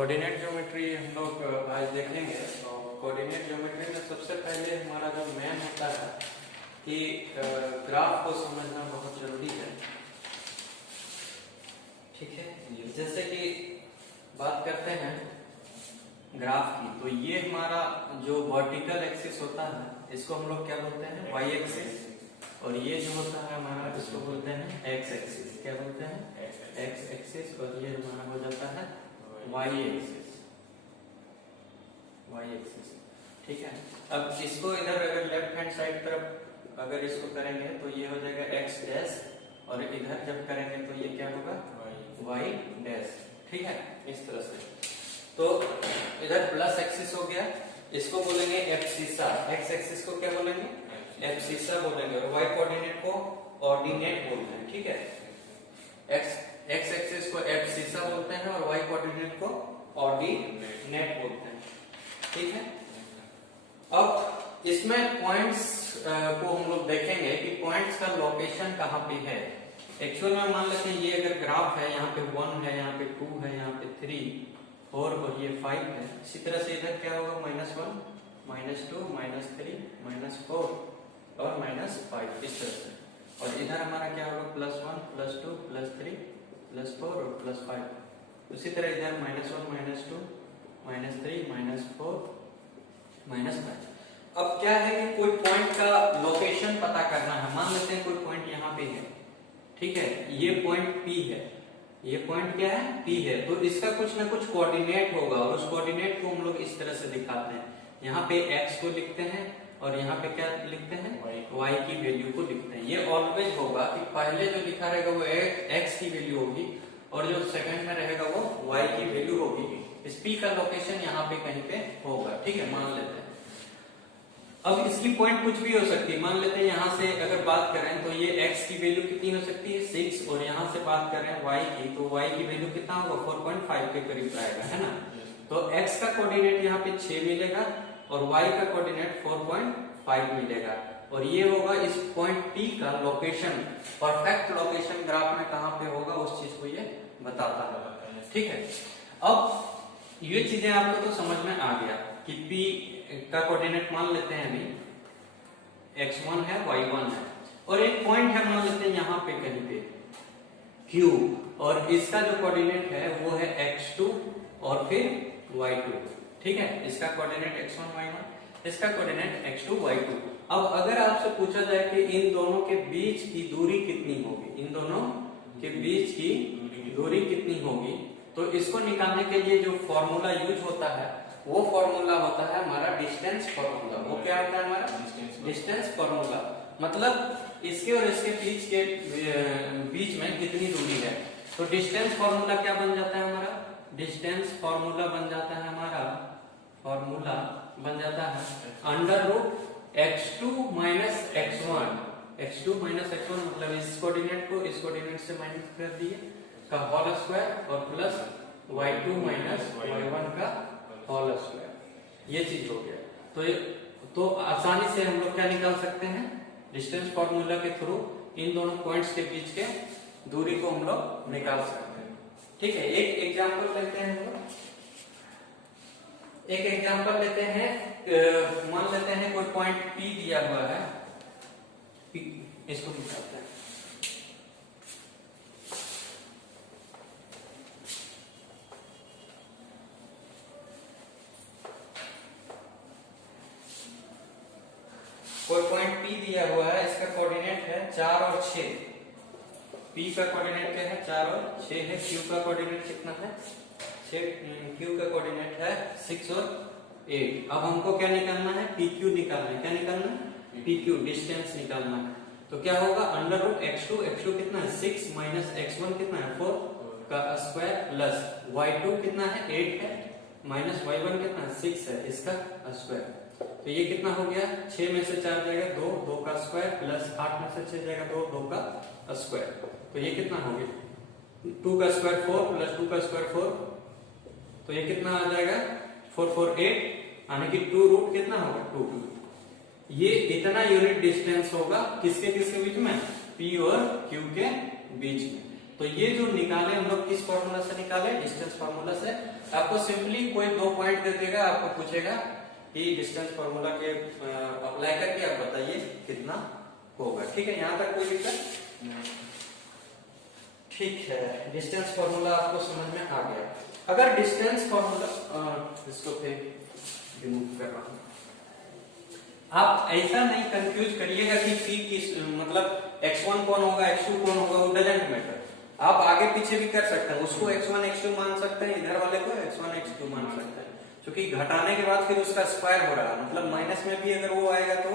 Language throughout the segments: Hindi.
कोऑर्डिनेट ज्योमेट्री हम लोग आज देखेंगे। तो कोऑर्डिनेट ज्योमेट्री में सबसे पहले हमारा जो मेन होता है कि ग्राफ को समझना बहुत जरूरी है। ठीक है, जैसे कि बात करते हैं ग्राफ की, तो ये हमारा जो वर्टिकल एक्सिस होता है इसको हम लोग क्या बोलते हैं, वाई एक्सिस, और ये जो होता है हमारा इसको बोलते हैं एक्स एक्सिस। क्या बोलते हैं, एक्स एक्सिस, और ये हमारा हो जाता है वाई एक्सिस, वाई एक्सिस। ठीक है, अब इसको इधर अगर लेफ्ट हैंड साइड तरफ अगर इसको करेंगे तो ये हो जाएगा एक्स डैश, और इधर जब करेंगे तो ये क्या होगा, वाई डैश। ठीक है, इस तरह से। तो इधर प्लस एक्सिस हो गया, इसको बोलेंगे एब्सिसा। एक्स एक्सिस को क्या बोलेंगे, एब्सिसा बोलेंगे, और वाई कोऑर्डिनेट को ऑर्डिनेट बोलते हैं। ठीक है, एक्स एक्सिस को एब्सिसा बोलते हैं और वाई कोऑर्डिनेट को ऑर्डिनेट बोलते हैं। ठीक है, अब इसमें पॉइंट्स को हम लोग देखेंगे कि पॉइंट्स का लोकेशन कहाँ पे है। एक्चुअल में मान लेते हैं ये अगर ग्राफ है, यहाँ पे 1 है, यहाँ पे 2 है, यहाँ पे 3, 4 और ये 5 है। इसी तरह से इधर क्या होगा, -1, -2, -3, -4 और -5, इस तरह से। और इधर हमारा क्या होगा, +1, +2, +3, +4 और +5। उसी तरह इधर -1, -2, -3, -4, -5। अब क्या है कि कोई पॉइंट का लोकेशन पता करना है। मान लेते हैं कोई पॉइंट यहाँ पे है, ठीक है, ये पॉइंट P है, ये पॉइंट क्या है, P है। तो इसका कुछ ना कुछ कोऑर्डिनेट होगा, और उस कोऑर्डिनेट को हम लोग इस तरह से दिखाते हैं। यहाँ पे x को लिखते हैं और यहाँ पे क्या लिखते हैं, y की वैल्यू को लिखते हैं। ये ऑलवेज होगा कि पहले जो लिखा रहेगा वो x की वैल्यू होगी, और जो सेकंड में रहेगा वो y की वैल्यू होगी। इस P का लोकेशन यहाँ पे कहीं पे होगा। ठीक है, मान लेते हैं। अब इसकी पॉइंट कुछ भी हो सकती है। मान लेते हैं यहाँ से अगर बात करें तो ये x की वैल्यू कितनी हो सकती है, 6, और यहाँ से बात कर रहे हैं y की, तो y की वैल्यू कितना होगा, 4.5 के करीब आएगा, है ना। तो x का कोऑर्डिनेट यहाँ पे 6 मिलेगा और y का कोऑर्डिनेट 4.5 मिलेगा, और ये होगा इस पॉइंट P का लोकेशन। परफेक्ट लोकेशन ग्राफ में कहाँ पे होगा उस चीज को ये बताता है। ठीक है, अब ये चीजें आपको तो समझ में आ गया कि P का कोऑर्डिनेट मान लेते हैं अभी x1 है, y1 है, और एक पॉइंट है मान लेते हैं यहाँ पे कहीं पे Q, और इसका जो कोऑर्डिनेट है वो है x2 और फिर y2। ठीक है, इसका कोऑर्डिनेट x1 y1, इसका कोऑर्डिनेट x2 y2। अब अगर आपसे पूछा जाए कि इन दोनों के बीच की दूरी कितनी होगी, इन दोनों के बीच की दूरी कितनी होगी, तो इसको निकालने के लिए जो फॉर्मूला यूज होता है वो फॉर्मूला होता है हमारा डिस्टेंस फॉर्मूला। वो क्या होता है हमारा डिस्टेंस फॉर्मूला, मतलब इसके और इसके बीच में कितनी दूरी है। तो डिस्टेंस फॉर्मूला क्या बन जाता है हमारा, डिस्टेंस फॉर्मूला बन जाता है हमारा, फॉर्मूला बन जाता है √x2 - x1। x2 - x1 मतलब इस कोऑर्डिनेट को इस कोऑर्डिनेट से माइनस कर दिए का होल स्क्वायर, और प्लस y2 - y1 का होल स्क्वायर। ये चीज हो गया। तो आसानी से हम लोग क्या निकाल सकते हैं, डिस्टेंस फॉर्मूला के थ्रू इन दोनों पॉइंट्स के बीच के दूरी को हम लोग निकाल सकते हैं। ठीक है, एक एग्जांपल लेते हैं हम लोग, एक एग्जांपल लेते हैं। मान लेते हैं कोई पॉइंट P दिया हुआ है, P, इसको निकालते हैं। कोई पॉइंट P दिया हुआ है, इसका कोऑर्डिनेट है 4 और 6। P का कोऑर्डिनेट क्या है, 4 और 6 है। Q का कोऑर्डिनेट कितना है, 6। Q का कोऑर्डिनेट है 6 और 8। अब हमको क्या निकालना है, PQ निकालना है। क्या निकालना है, PQ, डिस्टेंस निकालना है। तो क्या होगा, √x2, x2 कितना है 6, -x1 कितना है 4 का स्क्वायर, प्लस y2 कितना है 8 है, माइनस y1 कितना है 6 है, इसका स्क्वायर। तो ये कितना हो गया, 6 में से 4 जाएगा 2, 2 का स्क्वायर, प्लस 8 में से 6 जाएगा 2, 2 का स्क्वायर। तो ये कितना हो गया, 2 का स्क्वायर 4 प्लस 2 का स्क्वायर 4, तो ये कितना आ जाएगा 4 4 8, यानी कि 2 रूट कितना होगा 2। ये इतना यूनिट डिस्टेंस होगा किसके किसके बीच में, P और Q के बीच में। तो ये जो निकाले हम लोग किस फॉर्मूला से निकाले, डिस्टेंस फॉर्मूला से। आपको सिंपली कोई 2 पॉइंट दे देगा, आपको पूछेगा कि डिस्टेंस फॉर्मूला के अप्लाई करके आप बताइए कितना होगा। ठीक है, यहाँ तक कोई दिक्कत? ठीक है, डिस्टेंस फॉर्मूला आपको समझ में आ गया। अगर डिस्टेंस फॉर्मूला, इसको फिर रिमूव कर रहा हूं, आप ऐसा नहीं कंफ्यूज करिएगा कि पी किस मतलब x1 कौन होगा x2 कौन होगा, वो डजंट मैटर। आप आगे पीछे भी कर सकते हैं, उसको x1 x2 मान सकते हैं, इधर वाले को x1 x2 मान सकते हैं, क्योंकि घटाने के बाद फिर उसका स्क्वायर हो रहा है, मतलब माइनस में भी अगर वो आएगा तो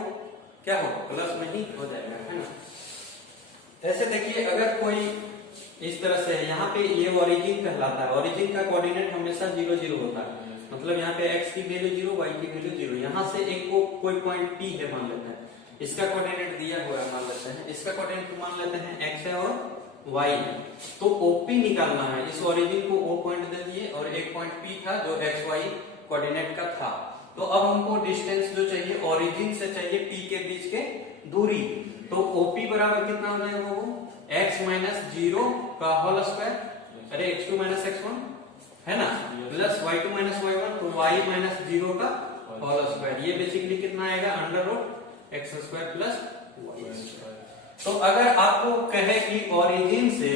क्या होगा, प्लस में ही हो जाएगा, है ना। ऐसे देखिए, अगर कोई इस तरह से है, यहाँ पे ये ओरिजिन कहलाता है, ओरिजिन का कोऑर्डिनेट हमेशा 0 0 होता है, मतलब यहाँ पे x की वैल्यू 0, y की वैल्यू 0। यहाँ से एक को कोई पॉइंट P है मान लेते हैं, इसका कोऑर्डिनेट दिया हुआ है मान लेते हैं, इसका कोऑर्डिनेट मान लेते हैं x है और y है, तो OP निकालना है। इस ओरिजिन को O पॉइंट दे दिए और एक पॉइंट P था जो x y कोऑर्डिनेट का था। तो अब हमको डिस्टेंस जो चाहिए ओरिजिन से चाहिए P के बीच के दूरी, तो OP बराबर कितना हो जाएगा, वो x माइनस 0 का होल स्क्वायर, अरे x2 माइनस x1 है ना, प्लस y2 माइनस y1, तो y माइनस 0 का होल स्क्वायर। ये बेसिकली कितना आएगा, under root x square plus y square. तो अगर आपको कहे कि ओरिजिन से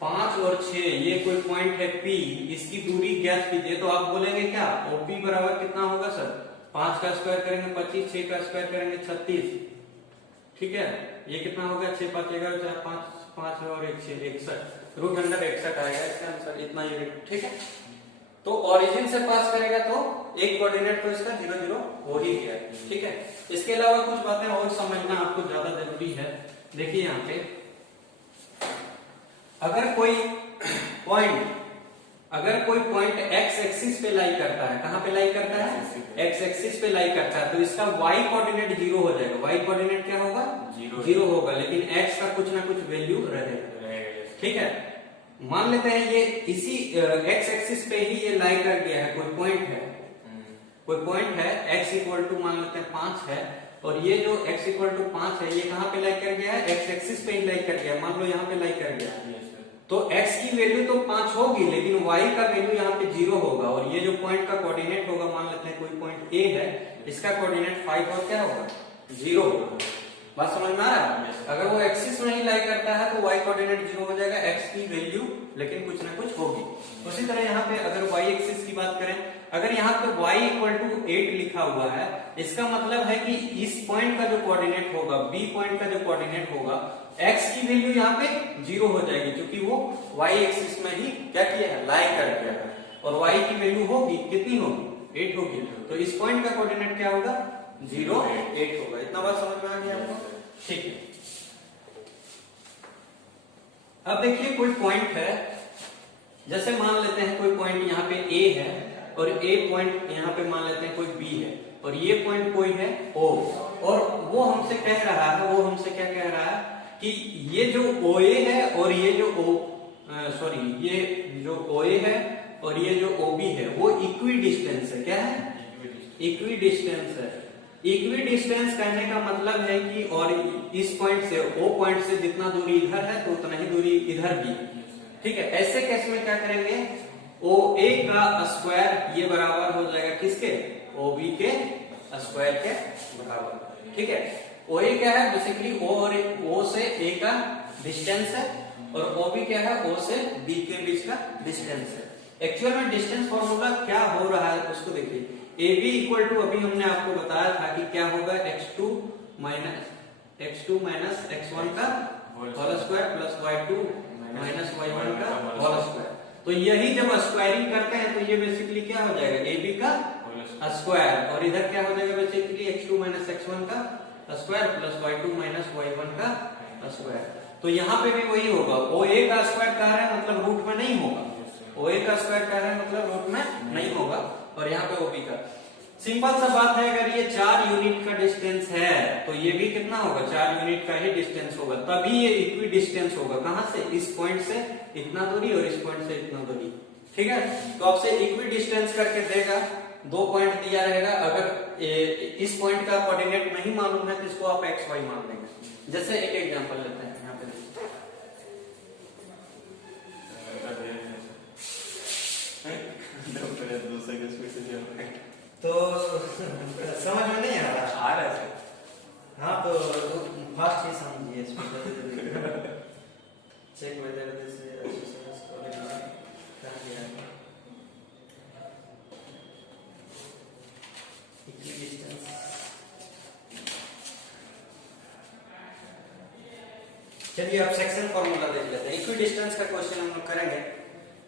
5 और 6 ये कोई पॉइंट है P, इसकी दूरी ज्ञात कीजिए, तो आप बोलेंगे क्या, OP बराबर कितना होगा सर, 5 का स्क्वायर करेंगे 25, 6 का स्क्वायर करेंगे 36, ठीक है, ये कितना होगा, 6 5 11 4 5 5 और 1 6 61, रूट अंडर 61 आएगा इसका आंसर, इतना यूनिट। ठीक है, तो ओरिजिन से पास करेगा तो एक कोऑर्डिनेट तो इसका 0 0 हो ही गया। ठीक है, इसके अलावा कुछ बातें और समझना आपको ज्यादा जरूरी है। देखिए यहाँ पे अगर कोई पॉइंट x एक्सिस पे लाई करता है, कहां पे लाई करता है, x एक्सिस पे लाई करता है, तो इसका y कोऑर्डिनेट 0 हो जाएगा। y कोऑर्डिनेट क्या होगा, 0 होगा, लेकिन x का कुछ ना कुछ वैल्यू रहेगा। ठीक है, मान लेते हैं ये इसी x एक्सिस पे ही ये लाई कर गया है, कोई पॉइंट है x इक्वल टू मान लेते हैं 5 है, और ये जो x इक्वल टू 5 है ये कहां पे लाई कर गया है, x एक्सिस पे ही लाई कर गया, मान लो यहाँ पे लाई कर गया, तो x की वैल्यू तो 5 होगी, लेकिन y का वैल्यू यहाँ पे 0 होगा, और ये जो पॉइंट का कोऑर्डिनेट होगा, मान लेते हैं कोई पॉइंट A है, इसका कोऑर्डिनेट 5 और क्या होगा, 0 होगा। बात समझ में आ रहा है? अगर वो एक्सिस में ही लाई करता है तो y कोऑर्डिनेट 0 हो जाएगा, x की वैल्यू लेकिन कुछ ना कुछ होगी। उसी तरह यहाँ पे अगर y एक्सिस की बात करें, अगर यहाँ पे y इक्वल टू 8 लिखा हुआ है, इसका मतलब है कि इस पॉइंट का जो कोऑर्डिनेट होगा, b पॉइंट का जो कोऑर्डिनेट होगा, x की वैल्यू यहाँ पे 0 हो जाएगी, क्योंकि वो y एक्सिस में ही क्या किया है, लाई कर दिया है, और y की वैल्यू होगी कितनी होगी, 8 होगी, तो इस पॉइंट का कोऑर्डिनेट क्या होगा, 0 8 होगा। इतना बात समझ में आ गया आपको? ठीक है, अब देखिए कोई पॉइंट है, जैसे मान लेते हैं कोई पॉइंट यहाँ पे A है, और A पॉइंट यहाँ पे मान लेते हैं कोई B है, और ये पॉइंट कोई है O, और वो हमसे कह रहा है, वो हमसे क्या कह रहा है कि ये जो OA है और ये जो ये जो OA है और ये जो OB है वो इक्वी डिस्टेंस है। क्या है? इक्वी डिस्टेंस है। इक्वी डिस्टेंस कहने का मतलब है कि और इस पॉइंट से O पॉइंट से जितना दूरी इधर है तो उतना ही दूरी इधर भी। ठीक है, ऐसे केस में क्या करेंगे, OA का स्क्वायर ये बराबर हो जाएगा किसके, OB के स्क्वायर के बराबर। ठीक है, OA क्या है, बेसिकली O और O से A का डिस्टेंस है, और OB क्या है, O से B के बीच का डिस्टेंस है। एक्चुअल में डिस्टेंस फॉर्मूला क्या हो रहा है उसको देखिए, AB इक्वल टू, अभी हमने आपको बताया था कि क्या होगा, x2 माइनस x1 का whole square plus y2 minus y1 का होल स्क्वायर। तो यही जब स्क्वायरिंग करते हैं तो ये बेसिकली क्या हो जाएगा, AB का स्क्वायर, और इधर क्या हो जाएगा बेसिकली x2 माइनस x1 का square plus y2 minus y1 का स्क्वायर। तो यहाँ पे भी वही होगा, OA का स्क्वायर कह रहे हैं मतलब रूट में नहीं होगा, OA का स्क्वायर कह रहे हैं मतलब रूट में नहीं होगा, और यहाँ पे OB का। सिंपल सा बात है, अगर ये 4 यूनिट का डिस्टेंस है तो ये भी कितना होगा, 4 यूनिट का ही डिस्टेंस होगा, तभी ये इक्वी डिस्टेंस होगा। कहां से, इस पॉइंट से इतना दूरी और इस पॉइंट से इतना दूरी। ठीक है, तो आपसे इक्वी डिस्टेंस करके देगा, 2 पॉइंट दिया रहेगा, अगर इस पॉइंट का कोऑर्डिनेट नहीं मालूम है तो इसको आप XY मान लेंगे। जैसे एक एग्जांपल लेते हैं यहाँ पे तो समझ में नहीं आ रहा है। हाँ तो फास्ट ही समझिए चेक वेदर दिस इक्विडिस्टेंस। चलिए अब सेक्शन फॉर्मूला देख लेते हैं। इक्विडिस्टेंस का क्वेश्चन हम लोग करेंगे।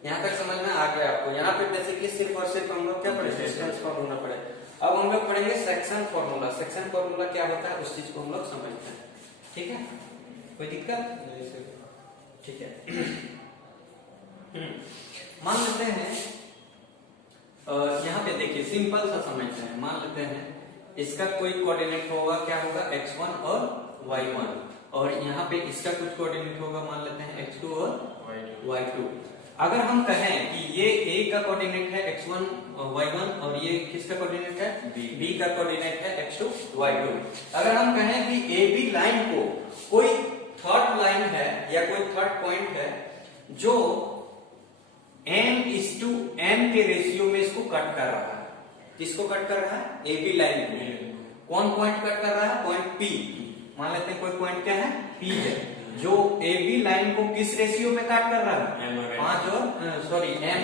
यहाँ तक समझ में आ गया आपको। यहाँ पे बेसिकली सिर्फ और सिर्फ हम लोग क्या पढ़े, डिस्टेंस फॉर्मूला पढ़े। अब हम लोग पढ़ेंगे सेक्शन फॉर्मूला। सेक्शन फॉर्मूला क्या होता है उस चीज को हम लोग समझते हैं। ठीक है, कोई दिक्कत? ठीक है। मान लेते हैं यहाँ पे देखिए सिंपल सा समझते हैं। मान लेते हैं इसका कोई कोऑर्डिनेट होगा, क्या होगा, x1 और y1, और यहाँ पे इसका कुछ कोऑर्डिनेट होगा, मान लेते हैं x2 और y2। अगर हम कहें कि ये a का कोऑर्डिनेट है x1 y1 और ये किसका कोऑर्डिनेट है b का कोऑर्डिनेट है x2 y2। अगर हम कहें कि AB लाइन को कोई थर्ड लाइन है या कोई थर्ड पॉइंट है जो m:n के रेशियो में इसको कट कर रहा है। किसको कट कर रहा है? AB लाइन को। कौन पॉइंट कट कर रहा है? Point P। मान लेते हैं कोई पॉइंट क्या है, P है, जो AB लाइन को किस रेशियो में काट कर रहा है? m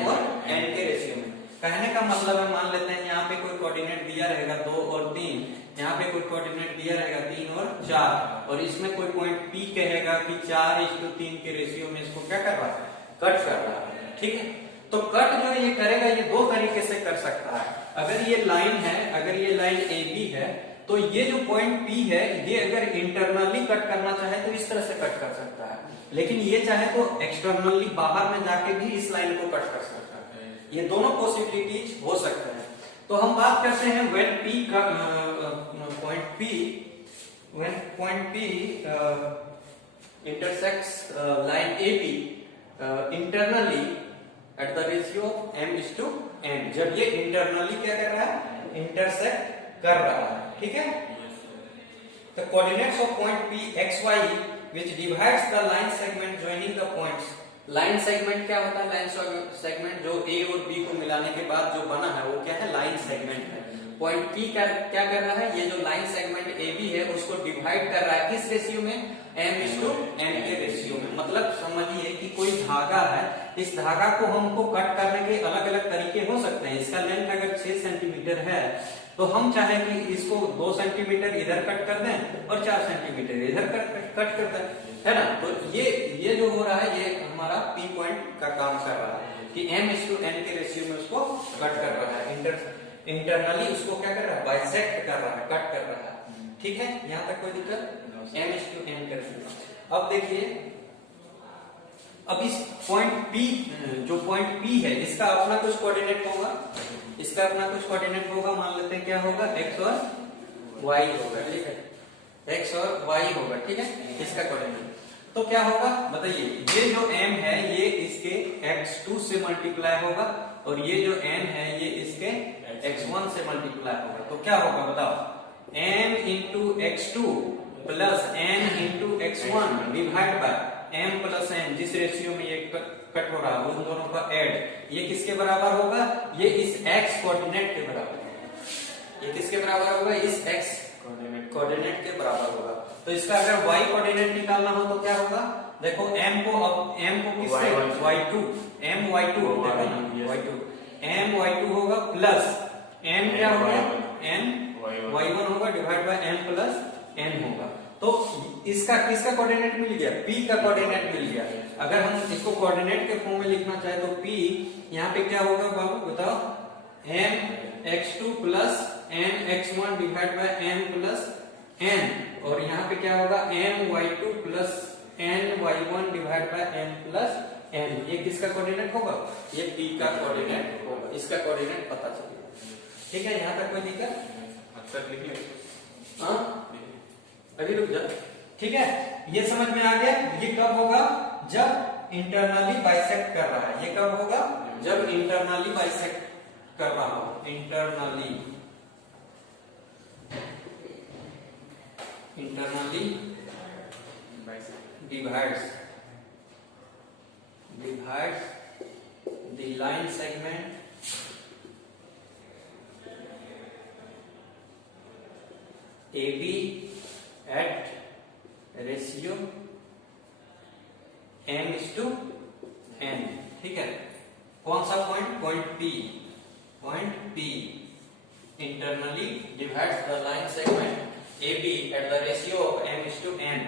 और n के रेशियो में। कहने का मतलब है, मान लेते हैं यहाँ पे कोई कोऑर्डिनेट दिया रहेगा 2 और 3, यहाँ पे कोई कोऑर्डिनेट दिया रहेगा 3 और 4, और इसमें कोई पॉइंट P कहेगा कि 4:3 के रेशियो में इसको क्या कर रहा है, कट कर रहा है। ठीक है, तो कट जो ये करेगा ये दो तरीके से कर सकता है। अगर ये लाइन है, अगर ये लाइन AB है, तो ये जो पॉइंट P है ये अगर इंटरनली कट करना चाहे तो इस तरह से कट कर सकता है, लेकिन ये चाहे तो एक्सटर्नली बाहर में जाके भी इस लाइन को कट कर सकता है। ये दोनों पॉसिबिलिटीज हो सकते हैं। तो हम बात करते हैं व्हेन P का point P intersects line AB internally at the ratio of m:n। जब ये इंटरनली क्या कर रहा है, इंटरसेक्ट कर रहा है। ठीक है, the coordinates of point P xy which divides the line segment joining the points। Line segment क्या होता है? लाइन सेगमेंट जो A और B को मिलाने के बाद जो बना है वो क्या है, लाइन सेगमेंट है। पॉइंट P क्या कर रहा है, ये जो लाइन सेगमेंट AB है उसको डिवाइड कर रहा है किस रेशियो में, m:n के रेशियो में। मतलब समझिए कि कोई धागा है, इस धागा को हमको कट करने के अलग अलग तरीके हो सकते हैं। इसका लेंथ अगर 6 सेंटीमीटर है तो हम चाहे कि इसको 2 सेंटीमीटर इधर कट कर दें और 4 सेंटीमीटर इधर कट कर दें, है ना। तो ये जो हो रहा है ये हमारा P पॉइंट का काम कर रहा है कि m:n के रेशियो में उसको कट कर रहा है, इंटरनली उसको क्या कर रहा है, बाइसेक्ट कर रहा है, कट कर रहा है। ठीक है, यहाँ तक कोई दिक्कत? m:n कर रहा। अब देखिए, अब इस पॉइंट P, जो पॉइंट P है इसका अपना कुछ कोऑर्डिनेट होगा, इसका अपना कुछ कोऑर्डिनेट होगा। मान लेते हैं क्या होगा, x और y होगा। ठीक है, x और y होगा। ठीक है, इसका कोऑर्डिनेट तो क्या होगा बताइए। ये जो m है ये इसके x2 से मल्टीप्लाई होगा और ये जो n है ये इसके x1 से मल्टीप्लाई होगा। तो क्या होगा बताओ, m into x2 plus n into x1 divide by m plus n, जिस रेशियो में ये कट हो रहा है उन दोनों का ऐड, ये किसके बराबर होगा, ये इस x कोऑर्डिनेट के बराबर होगा। ये किसके बराबर होगा, इस x कोऑर्डिनेट के बराबर होगा। तो इसका अगर y कोऑर्डिनेट निकालना हो तो क्या होगा, देखो m को किससे, y2, m y2 होगा प्लस n क्या होगा, n y1 होगा divide by m plus n होगा। तो इसका किसका कोऑर्डिनेट मिल गया, P का कोऑर्डिनेट मिल गया। अगर हम इसको कोऑर्डिनेट के फॉर्म में लिखना चाहे तो P यहाँ पे क्या होगा बाबू बताओ, m x2 plus n x1 divide by m plus n, और यहाँ पे क्या होगा m y2 plus n y1 divide by m plus n। ये किसका कोऑर्डिनेट होगा, ये P का कोऑर्डिनेट होगा। इसका कोऑर्डिनेट पता चलेगा। ठीक है, यहाँ तक कोई दिक्कत? हाँ अभी रुक जा। ठीक है, ये समझ में आ गया। ये कब होगा, जब इंटरनली बाइसेक्ट कर रहा है। ये कब होगा, जब इंटरनली बाइसेक्ट कर रहा हो, internally divides the line segment AB at ratio m/n। ठीक है, कौन सा point? Point P internally divides the line segment AB at the ratio of m/n,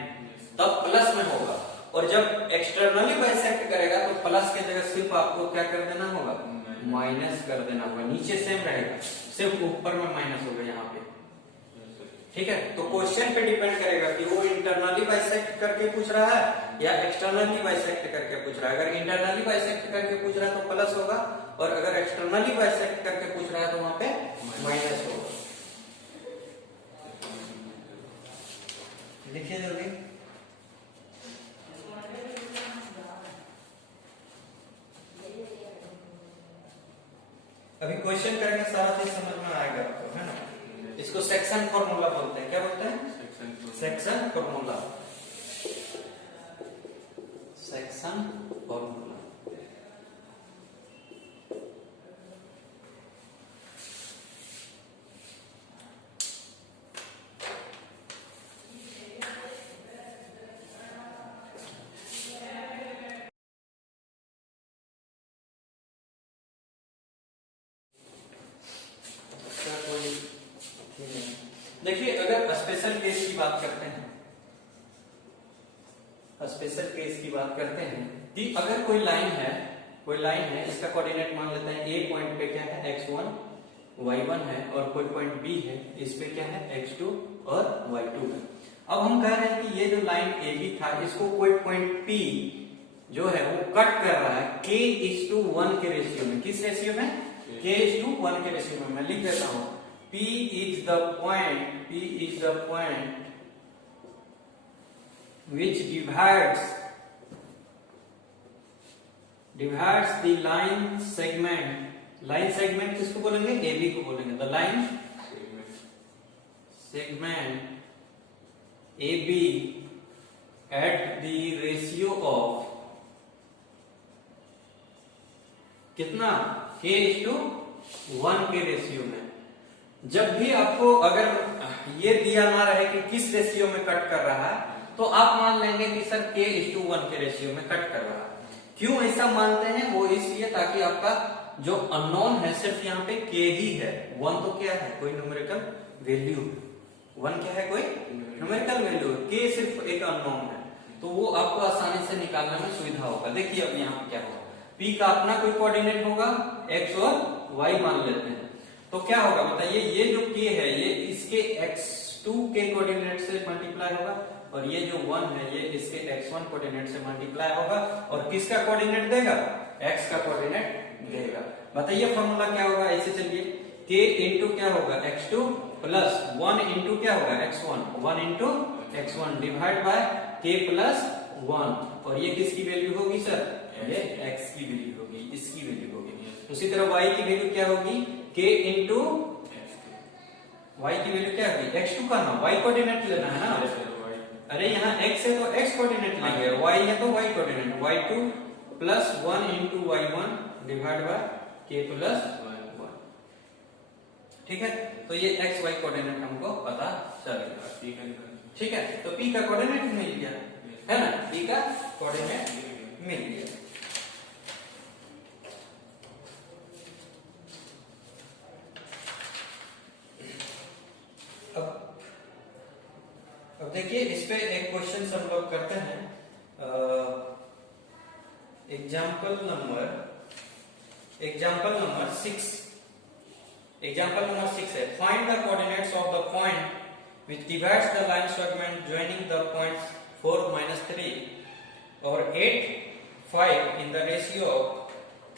तब प्लस में होगा। और जब एक्सटर्नली बाइसेक्ट करेगा तो प्लस की जगह सिर्फ आपको क्या कर देना होगा? माइनस कर देना होगा। नीचे सेम रहेगा, सिर्फ ऊपर में माइनस होगा यहाँ पे। ठीक है, तो क्वेश्चन पे डिपेंड करेगा कि वो इंटरनली बाइसेक्ट करके पूछ रहा है या एक्सटर्नली बाइसेक्ट करके पूछ रहा है। अगर इंटरनली बाइसेक्ट करके पूछ रहा है तो प्लस होगा, और अगर एक्सटर्नली बाइसेक्ट करके पूछ रहा है तो वहां पे माइनस होगा। लिखिए जल्दी। अभी क्वेश्चन करेंगे, सारा चीज समझ में आएगा आपको, है ना। इसको सेक्शन फॉर्मूला बोलते हैं। क्या बोलते हैं? Section formula. Section formula. देखिए, अगर स्पेशल केस की बात करते हैं, स्पेशल केस की बात करते हैं कि अगर कोई लाइन है, इसका कोऑर्डिनेट मान लेते हैं ए पॉइंट पे क्या है? x1 y1 है, और कोई पॉइंट बी है, इस पे क्या है? x2 और y2 है। अब हम कह रहे हैं कि ये जो लाइन AB था, इसको कोई पॉइंट P जो है वो कट कर रहा है k:1 के रेशियो में। किस रेशियो में? k:1 के रेशियो में। मैं लिख देता हूं, P is the point which divides the line segment। line segment किसको बोलेंगे? AB को बोलेंगे। the line segment AB at the ratio of कितना? k:1 के रेशियो में। जब भी आपको अगर ये दिया ना रहे कि किस रेशियो में कट कर रहा है, तो आप मान लेंगे कि सर k:1 के रेशियो में कट कर रहा है। क्यों ऐसा मानते हैं? वो इसलिए ताकि आपका जो अननोन है सिर्फ यहाँ पे k ही है। 1 तो क्या है? कोई न्यूमेरिकल वैल्यू। 1 क्या है? कोई न्यूमेरिकल वैल्यू। k सिर्फ एक अननोन है, तो वो आपको आसानी से निकालने में सुविधा होगा। देखिए अब यहाँ पे क्या होगा, p का अपना कोई कोऑर्डिनेट होगा, x और y मान लेते हैं, तो क्या होगा बताइए? ये जो k है ये इसके x2 के कोऑर्डिनेट से मल्टीप्लाई होगा, और ये जो 1 है ये इसके x1 कोऑर्डिनेट से मल्टीप्लाई होगा, और किसका कोऑर्डिनेट देगा? x का कोऑर्डिनेट देगा। बताइए फॉर्मूला क्या होगा? ऐसे चलिए, k इंटू क्या होगा? x2 प्लस 1 इंटू क्या होगा? x1। 1 into x1 divide by k plus 1, और ये किसकी वैल्यू होगी सर? ये x की वैल्यू होगी, इसकी वैल्यू होगी। उसी तरह y की वैल्यू क्या होगी? k इंटू y की वैल्यू क्या होगी? x2 का ना y कोऑर्डिनेट लेना है ना। अरे यहाँ x है तो x कोऑर्डिनेट लेंगे, y है तो y coordinate. y2 plus 1 into y1 divide by k plus 1। ठीक है, तो ये x y कोऑर्डिनेट हमको पता चलेगा। ठीक है, तो p का कोऑर्डिनेट मिल गया, है ना। p का कोऑर्डिनेट मिल गया। अब देखिए, इस पे एक क्वेश्चन हम लोग करते हैं। Example number 6। एग्जाम्पल नंबर 6 है, find the coordinates of the point which divides the line segment joining the points 4, -3 और 8, 5 in the ratio of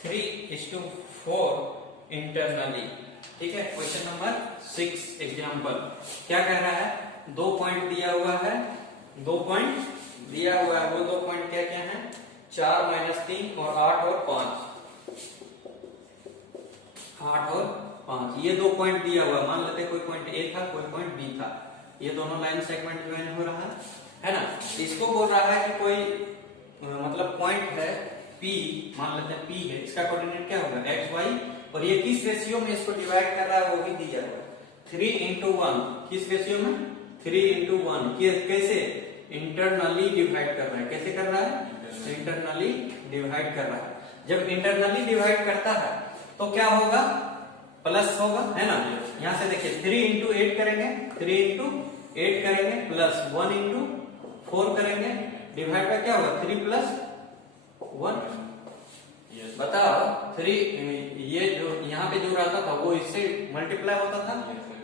3:4 internally। ठीक है, क्वेश्चन नंबर 6 एग्जाम्पल क्या कह रहा है? 2 पॉइंट दिया हुआ है, 2 पॉइंट दिया हुआ है। वो 2 पॉइंट क्या क्या है? 4, -3 और 8 और 5। 8 और 5 ये 2 पॉइंट दिया हुआ। मान लेते कोई पॉइंट ए था, कोई पॉइंट बी था, ये दोनों लाइन सेगमेंट ज्वाइन हो रहा है। है ना। इसको बोल रहा है कि कोई मतलब पॉइंट है P, मान लेते हैं P है, इसका कोऑर्डिनेट क्या होगा x y, और ये किस रेशियो में इसको डिवाइड कर रहा है वो भी दिया हुआ है 3:1, किस रेशियो में 3:1, कैसे इंटरनली डिवाइड कर रहा है, कैसे कर रहा है इंटरनली डिवाइड कर रहा है। जब इंटरनली डिवाइड करता है तो क्या होगा प्लस होगा, है ना। यहां से देखिए 3:8 करेंगे, 3:8 करेंगे प्लस 1:4 करेंगे, डिवाइड बाय क्या होगा 3 + 1। बताओ 3, ये जो यहाँ पे जो रहता था वो इससे मल्टीप्लाई होता था,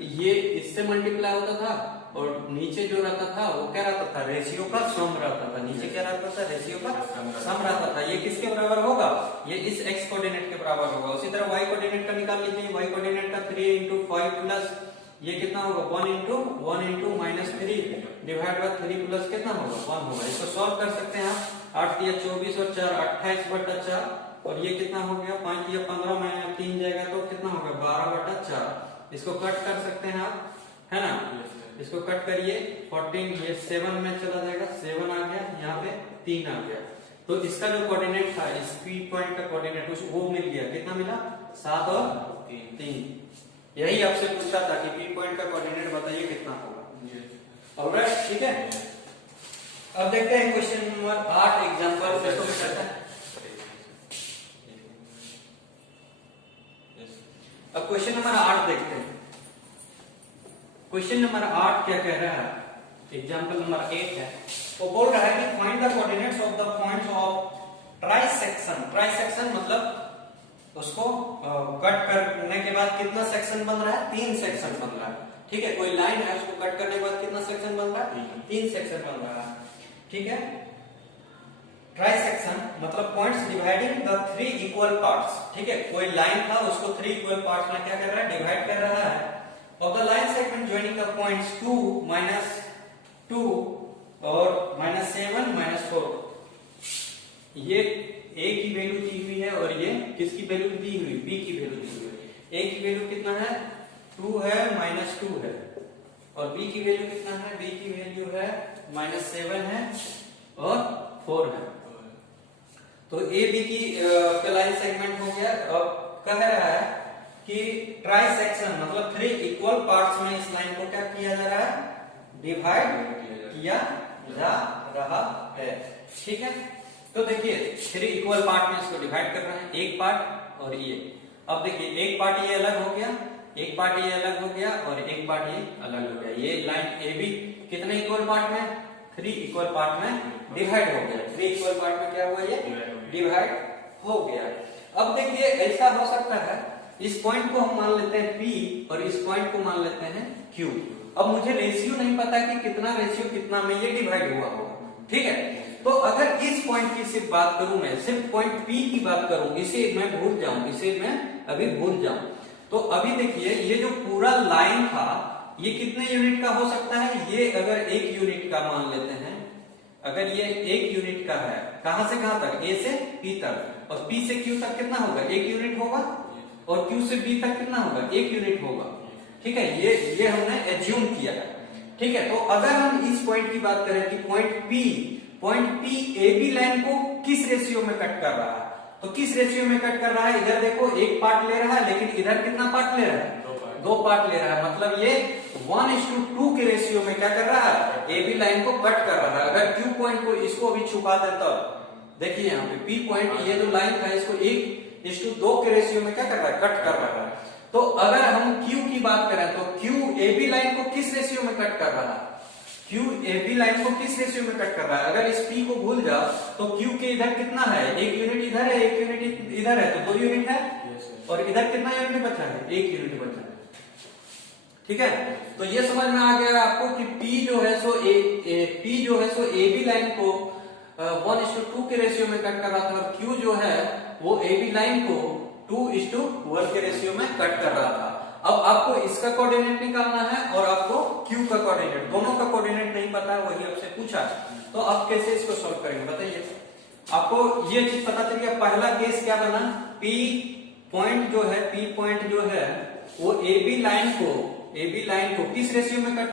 ये इससे मल्टीप्लाई होता था, और नीचे जो रहता था वो क्या रहता था रेशियो का सम रहता था, नीचे क्या रहता था रेशियो का सम रहता था। ये किसके बराबर होगा, ये इस x कोऑर्डिनेट के बराबर होगा। उसी तरह y कोऑर्डिनेट का निकाल लीजिए, y कोऑर्डिनेट का 3:5 प्लस ये कितना होगा 1:(-3) डिवाइड बाय 3 प्लस कितना होगा 1 होगा। इसको सॉल्व कर सकते हैं आप, 8 × 24 और 4 28/4, और ये कितना हो गया 5 × 15 में 3 जाएगा तो कितना होगा 12/4। इसको कट कर सकते हैं आप, है ना। इसको कट करिए 14, ये 7 में चला जाएगा, 7 आ गया, यहाँ पे 3 आ गया। तो इसका जो कोऑर्डिनेट था इस P पॉइंट का कोऑर्डिनेट वो मिल गया, कितना मिला 7 और 3। यही आपसे पूछा था कि P पॉइंट का कोऑर्डिनेट बताइए कितना होगा। ऑलराइट, ठीक है। अब देखते हैं क्वेश्चन नंबर 8 एग्जांपल से तो करते हैं। अब क्वेश्चन नंबर 8 देखते हैं। क्वेश्चन नंबर 8 क्या कह रहा है, एग्जांपल नंबर 8 है। वो बोल रहा है कि find the coordinates of the points of trisection. Trisection मतलब उसको कट करने के बाद कितना सेक्शन बन रहा है 3 सेक्शन बन रहा है, ठीक है। कोई लाइन है उसको कट करने के बाद कितना सेक्शन बन रहा है 3 सेक्शन बन रहा है, ठीक है। ट्राइसेक्शन मतलब points dividing the 3 equal parts, ठीक है। कोई लाइन था उसको 3 इक्वल पार्ट्स में क्या कर रहा है डिवाइड कर रहा है। Of the line segment joining the points 2, -2 और -7, -4। ये a की वैल्यू दी हुई है और ये किसकी वैल्यू दी हुई b की वैल्यू दी हुई है। a की वैल्यू कितना है 2 है, -2 है, और b की वैल्यू कितना है b की वैल्यू है -7 है और 4 है। तो a b की लाइन सेगमेंट हो गया। अब कह रहा है कि ट्राइसेक्शन मतलब 3 इक्वल पार्ट्स में इस लाइन को क्या किया जा रहा है डिवाइड किया जा रहा है, ठीक है। तो देखिए 3 इक्वल पार्ट में इसको डिवाइड कर रहे हैं, एक पार्ट और ये। अब देखिए एक पार्ट ये अलग हो गया, एक पार्ट ये अलग हो गया और एक पार्ट ये अलग हो गया। ये लाइन ए बी कितने इक्वल पार्ट में 3 इक्वल पार्ट में डिवाइड हो गया। 3 इक्वल पार्ट में क्या हुआ ये डिवाइड हो गया। अब देखिए ऐसा हो सकता है इस पॉइंट को हम मान लेते हैं P और इस पॉइंट को मान लेते हैं Q। अब मुझे रेशियो नहीं पता कि कितना रेशियो कितना में ये डिवाइड हुआ होगा, ठीक है। तो अगर इस पॉइंट की सिर्फ बात करूं, मैं सिर्फ पॉइंट P की बात करूं, इसे मैं भूल जाऊं, इसे मैं अभी भूल जाऊं, तो अभी देखिए ये जो पूरा लाइन था ये कितने यूनिट का हो सकता है। ये अगर 1 यूनिट का मान लेते हैं, अगर ये 1 यूनिट का है, कहां से कहां तक A से P तक, और P से Q तक कितना होगा 1 यूनिट होगा, और Q से B तक कितना होगा 1 यूनिट होगा, ठीक है। ये हमने एज्यूम किया है, ठीक है। तो अगर हम इस पॉइंट की बात करें कि पॉइंट P AB लाइन को किस रेशियो में कट कर रहा है, तो किस रेशियो में कट कर रहा है, इधर देखो एक पार्ट ले रहा है, लेकिन इधर कितना पार्ट ले रहा है 2 पार्ट ले रहा है। मतलब ये 1:2 के रेशियो में क्या कर रहा है AB लाइन को कट कर रहा है। अगर Q पॉइंट को इसको भी छुपा दे तो देखिए यहाँ पे P पॉइंट ये जो लाइन था इसको 1:2 के रेशियो में क्या कर रहा है कट कर रहा है। तो अगर हम Q की बात करें तो Q AB लाइन को किस रेशियो में कट कर रहा है, Q AB लाइन को किस रेशियो में कट कर रहा है। अगर इस P को भूल जाओ तो Q के इधर कितना है 1 यूनिट इधर है, 1 यूनिट इधर है, तो 2 यूनिट है, और इधर कितना यूनिट बचा है 1 यूनिट बचा है, ठीक है। तो ये समझ में आ गया आपको कि P जो है सो AB लाइन को 1:2 के रेशियो में कट कर रहा था, और Q जो है वो AB लाइन को 2:1 के रेशियो में कट कर रहा था। अब आपको इसका कोऑर्डिनेट निकालना है और आपको Q का कोऑर्डिनेट, दोनों का कोऑर्डिनेट नहीं पता है, वही आपसे पूछा है। तो आप कैसे इसको सॉल्व करेंगे बताइए। आपको ये चीज पता चल गया। पहला केस क्या बना, P पॉइंट जो है वो AB लाइन को किस रेशियो में कट